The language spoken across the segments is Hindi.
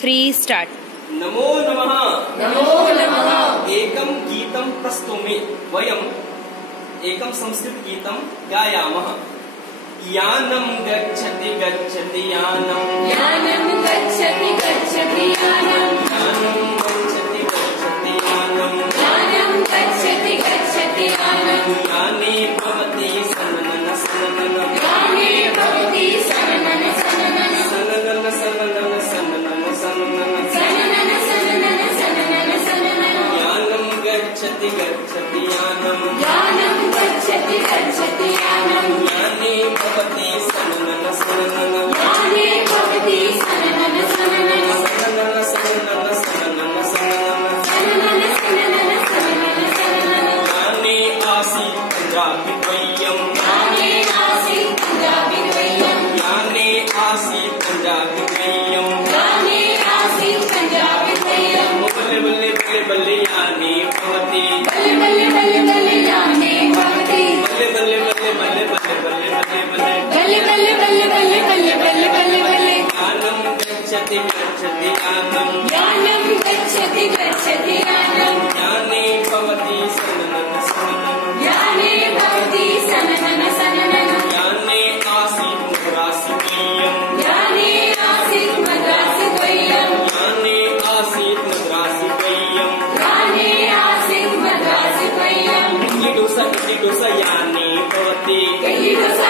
3 स्टार्ट। नमो नमः। नमो नमः। एकं गीतं प्रस्तौमि। वयम् एकं संस्कृत गीतं गायामः। यानं गच्छति गच्छति यानं, यानं गच्छति गच्छति यानं, यानं गच्छति गच्छति यानं, यानं गच्छति गच्छति यानं, याने भवति सननन सननन, याने भवति सननन सननन, सननन सननन सननन सननन, सननन सननन सननन सननन, यानं गच्छति गच्छति यानं, यानं गच्छति गच्छति यानं, याने भवति सननन सननन, याने भवति सननन सननन, सननन सननन सननन सननन, सननन सननन सननन सननन, याने आसीत् पञ्जाबी द्वयम्, याने आसीत् पञ्जाबी द्वयम्, याने आसीत् पञ्जाबी द्वयम्, याने आसीत् पञ्जाबी द्वयम्, बल्ले बल्ले बल्ले बल्ले याने भवति, बल्ले बल्ले बल्ले बल्ले याने भवति, बल्ले बल्ले बल्ले बल्ले बल्ले बल्ले बल्ले बल्ले, बल्ले बल्ले बल्ले बल्ले बल्ले बल्ले बल्ले बल्ले, यानं गच्छति गच्छति यानं, यानं गच्छति गच्छति यानं, याने भवति सननन सननन, याने भवति सननन सननन, याने आसीत् मद्रासी द्वयम्, याने आसीत् मद्रासी द्वयम्, याने आसीत् मद्रासी द्वयम्, याने आसीत् मद्रासी द्वयम्, इड्ली डोसा याने भवति, इड्ली डोसा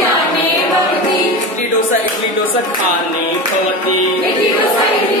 याने भवति, इड्ली डोसा खाने भवति, इड्ली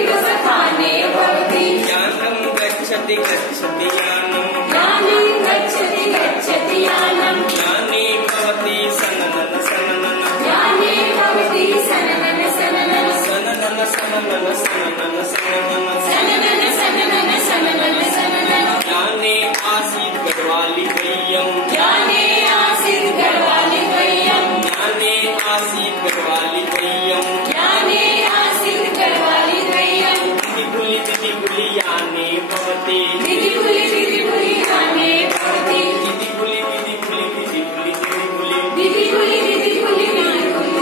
डोसा खाने भवति, यानं गच्छति गच्छति यानं, यानं गच्छति गच्छति यानं, याने भवति सननन सननन, याने भवति सननन सननन, सननन सननन सननन सननन, सननन सननन सननन सननन, याने आसीत् गढ़वाली द्वयम्, याने आसीत् गढ़वाली द्वयम्, याने आसीत् गढ़वाली द्वयम्, याने आसीत् गढ़वाली द्वयम्, दिदि गुलि याने भवति, दिदि गुलि याने भवति, दिदि गुलि दिदि गुलि दिदि गुलि दिदि गुलि, दिदि गुलि दिदि गुलि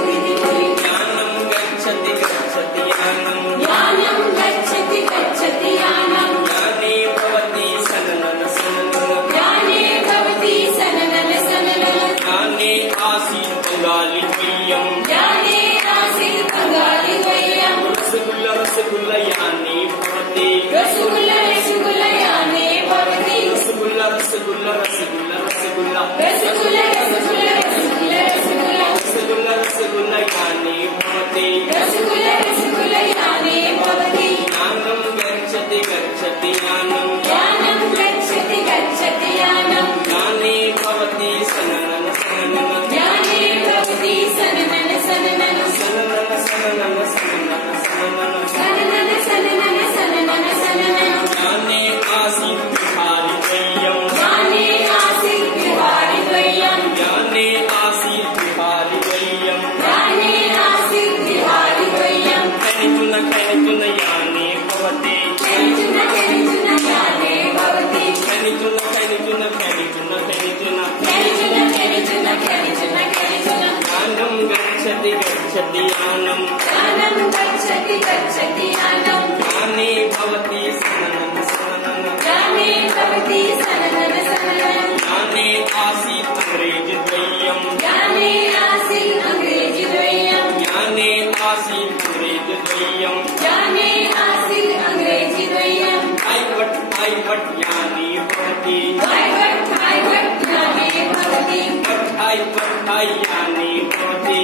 दिदि गुलि, यानं गच्छति गच्छति यानं, यानं गच्छति गच्छति यानं, याने भवति सननन सननन, याने भवति सननन सननन, याने आसीत् बंगाली द्वयम्, याने आसीत् बंगाली द्वयम्, रसगुल्ला रसगुल्ला याने भवति, रसगुल्ला रसगुल्ला याने भवति, रसगुल्ला रसगुल्ला रसगुल्ला रसगुल्ला, रसगुल्ला रसगुल्ला रसगुल्ला रसगुल्ला, रसगुल्ला रसगुल्ला याने भवति, रसगुल्ला रसगुल्ला याने भवति, यानं गच्छति गच्छति यानं, यानं गच्छति गच्छति यानं, याने भवति सननन सननन, याने भवति सननन सननन, सननन सननन सननन सननन, सननन सननन सननन सननन, याने आसीत् बिहारी द्वयम्, याने आसीत् बिहारी द्वयम्, याने आसीत् बिहारी द्वयम्, याने आसीत् बिहारी द्वयम्, खनितुन याने भवति, खनितुन याने भवति, खनितुन खनितुन खनितुन खनितुन, खनितुन यानं गच्छति गच्छति यानं, यानं गच्छति गच्छति यानं, याने भवति सननन सननन, याने भवति सननन सननन, याने आसीत् अंग्रेज द्वयम्, याने आसीत् अंग्रेजी द्वयम्, याने आसीत् अंग्रेज द्वयम्, याने आसीत् अंग्रेजी द्वयम्, I वट् याने भवति, I वट् याने भवति, I याने भवति,